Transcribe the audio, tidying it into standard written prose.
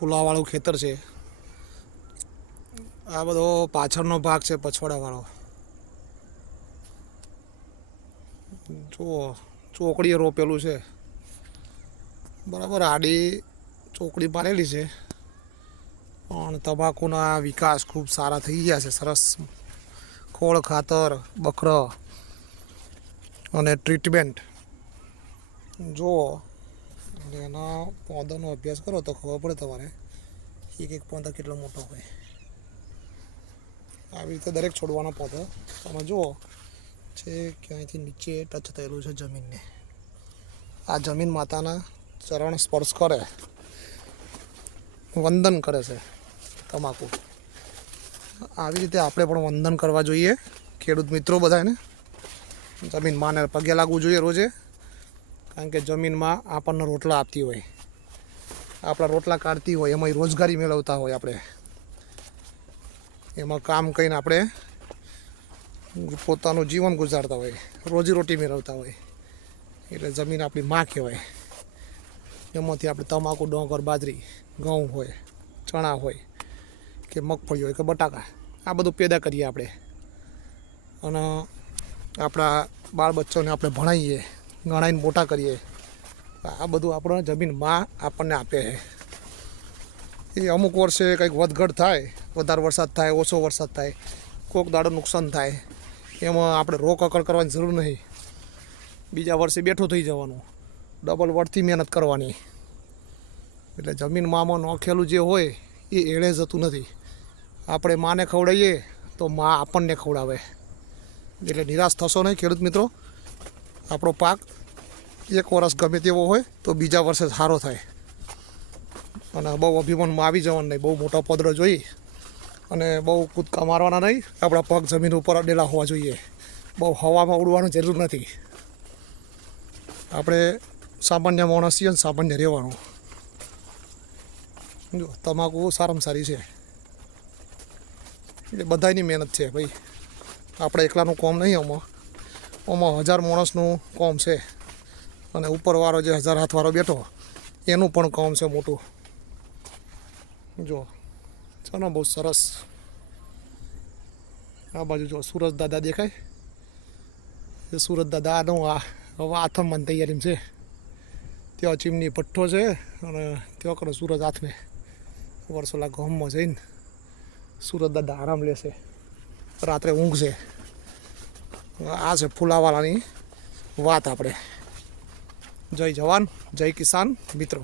ફૂલાવાળું ખેતર છે. આ બધો પાછળનો ભાગ છે પછવાડાવાળો. જુઓ ચોકડીએ રોપેલું છે બરાબર. આડી ચોકડી પાડેલી છે પણ તમાકુના વિકાસ ખૂબ સારા થઈ ગયા છે. સરસ ખોળ ખાતર બખરો અને ટ્રીટમેન્ટ જુઓ. એના પૌધાનો અભ્યાસ કરો તો ખબર પડે તમારે એક એક પૌધા કેટલો મોટો હોય. આવી રીતે દરેક છોડવાનો પૌધો તમે જુઓ છે ક્યાંયથી નીચે ટચ થયેલું છે જમીનને. આ જમીન માતાના ચરણ સ્પર્શ કરે, વંદન કરે છે તમાકુ. આવી રીતે આપણે પણ વંદન કરવા જોઈએ ખેડૂત મિત્રો બધાને. જમીન માને પગે લાગવું જોઈએ રોજે, કારણ કે જમીનમાં આપણને રોટલા આપતી હોય, આપણા રોટલા કાઢતી હોય, એમાં રોજગારી મેળવતા હોય આપણે, એમાં કામ કરીને આપણે પોતાનું જીવન ગુજારતા હોય, રોજીરોટી મેળવતા હોય. એટલે જમીન આપણી માં કહેવાય. એમાંથી આપણે તમાકુ, ડોંગર, બાજરી, ઘઉં હોય, ચણા હોય કે મગફળી હોય કે બટાકા, આ બધું પેદા કરીએ આપણે. અને આપણા બાળ બચ્ચાઓને આપણે ભણાવીએ, ગણાઈને મોટા કરીએ. આ બધું આપણને જમીન માં આપણને આપે છે. એ અમુક વર્ષે કંઈક વધઘટ થાય, વધારે વરસાદ થાય, ઓછો વરસાદ થાય, કોઈક દાડો નુકસાન થાય, એમાં આપણે રોકકળ કરવાની જરૂર નહીં. બીજા વર્ષે બેઠું થઈ જવાનું, ડબલ વળતી મહેનત કરવાની. એટલે જમીનમાં આમાં નોખેલું જે હોય એ એળે જતું નથી. આપણે માને ખવડાવીએ તો માં આપણને ખવડાવે. એટલે નિરાશ થશો નહીં ખેડૂત મિત્રો. આપણો પાક એક વર્ષ ગમે તેવો હોય તો બીજા વર્ષે સારો થાય. અને બહુ અભિમાનમાં આવી જવાનું નહીં, બહુ મોટો પદરો જોઈ અને બહુ કૂદકા મારવાના નહીં. આપણા પગ જમીન ઉપર અડેલા હોવા જોઈએ. બહુ હવામાં ઉડવાની જરૂર નથી. આપણે સામાન્ય માણસ છીએ ને સામાન્ય રહેવાનું. જો તમાકુ સારામાં સારી છે. એટલે બધાની મહેનત છે ભાઈ, આપણે એકલાનું કોમ નહીં. આમાં 1000 માણસનું કોમ છે. અને ઉપરવાળો જે 1000 હાથવાળો બેઠો એનું પણ કામ છે મોટું. જો ચલો બહુ સરસ. આ બાજુ જો સુરજ દાદા દેખાય. એ સુરજ દાદાનો હવે આથમવાની તૈયારીમાં છે. ત્યાં ચીમની ભઠ્ઠો છે અને ત્યાં કરો સુરજ હાથમે. વર્ષોલા ગામમાં જઈને સુરજ દાદા આરામ લેશે, રાત્રે ઊંઘશે. આ છે ફુલાવાલાની વાત આપણે. જય જવાન, જય કિસાન મિત્રો.